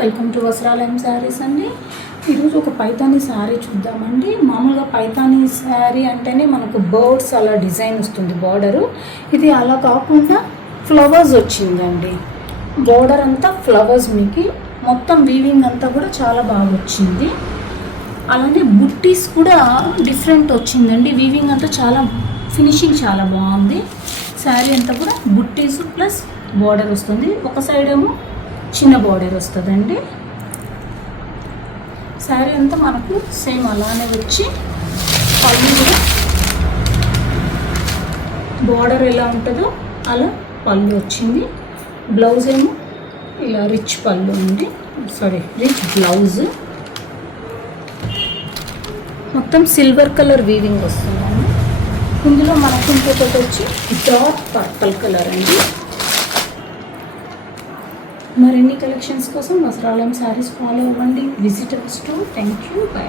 Welcome to వస్త్రాలయం saris అండి. ఈరోజు ఒక పైతానీ శారీ చూద్దామండి. మామూలుగా పైతానీ శారీ అంటేనే మనకు బర్డ్స్ అలా డిజైన్ వస్తుంది బార్డరు. ఇది అలా కాకుండా ఫ్లవర్స్ వచ్చిందండి. బార్డర్ అంతా ఫ్లవర్స్, మీకు మొత్తం వీవింగ్ అంతా కూడా చాలా బాగా వచ్చింది. అలానే బుట్టీస్ కూడా డిఫరెంట్ వచ్చిందండి. వీవింగ్ అంతా చాలా ఫినిషింగ్ చాలా బాగుంది. శారీ అంతా కూడా బుట్టీస్ ప్లస్ బార్డర్ వస్తుంది. ఒక సైడ్ ఏమో చిన్న బార్డర్ వస్తుందండి. శారీ అంతా మనకు సేమ్ అలానే వచ్చి పళ్ళు కూడా బార్డర్ ఎలా ఉంటుందో అలా పళ్ళు వచ్చింది. బ్లౌజ్ ఏమో ఇలా రిచ్ పళ్ళు ఉంది, రిచ్ బ్లౌజ్. మొత్తం సిల్వర్ కలర్ వీవింగ్ వస్తుందండి. ఇందులో మనకు ఇంకొకటి వచ్చి డార్క్ పర్పుల్ కలర్ అండి. మరిన్ని కలెక్షన్స్ కోసం వస్త్రాలయం శారీస్ ఫాలో అవ్వండి. Visit our store. Thank you. By.